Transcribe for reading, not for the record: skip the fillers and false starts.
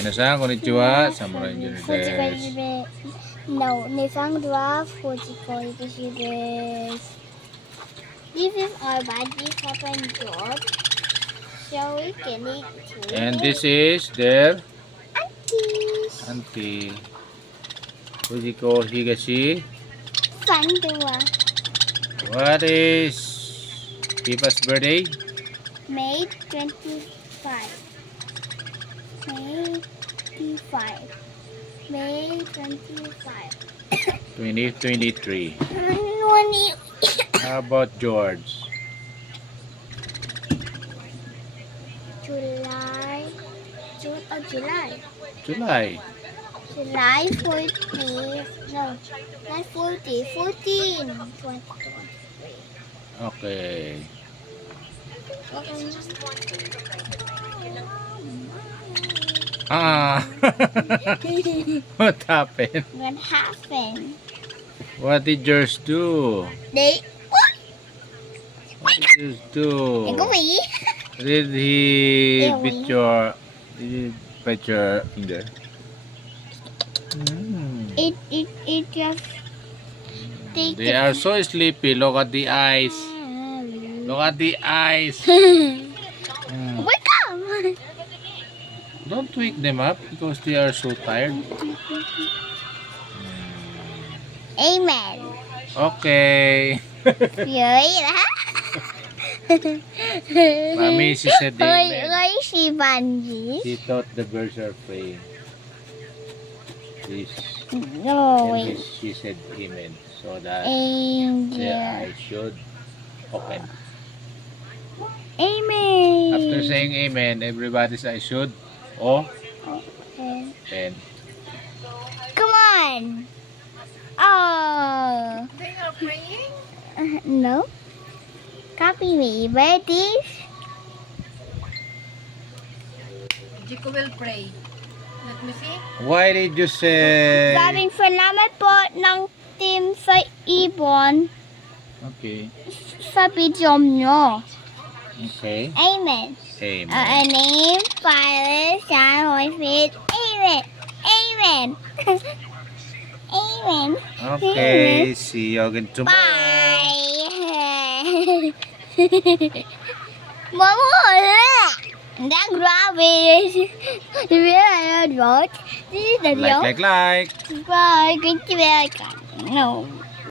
Minasan, konnichiwa. Samurai Engineer desu. No, Nefangdwa Fujiko desu. This is our Budgies Peppa and George. Shall we get it too? And this is their Aunties. auntie. Fujiko Higashi. Fangdwa. What is Pippa's birthday? May 25. May 25. May 25. 2023. Noni. How about George? July. July. July. July 14. No. July 14. 2023. Okay. Ah. What happened? What happened? What did yours do? They. What did yours do? Go away. Did he Yeah, bit your? Did he bite your finger? It just. They are so sleepy. Look at the eyes. Look at the eyes. Wake up! Don't wake them up because they are so tired. Amen. Okay. Mommy, she said amen. Why is she Bungies? She thought the birds are praying. This, No, and wait. this, she said amen. So that Angel. their eyes should open. Amen. After saying amen, everybody's eyes should Okay. open. Come on. Oh. They are praying? No. Copy me. Budgies. Jico will pray. Let me see. Why did you say? Maraming salamat po ng team sa Ibon Okay. sa video nyo. Okay. Amen. Amen. Name, Father, Son, Holy Spirit. Amen. Amen. Amen. Okay. See you again tomorrow. Bye. Mama, that grabe. This is the Like. Bye. Thank you very much. No.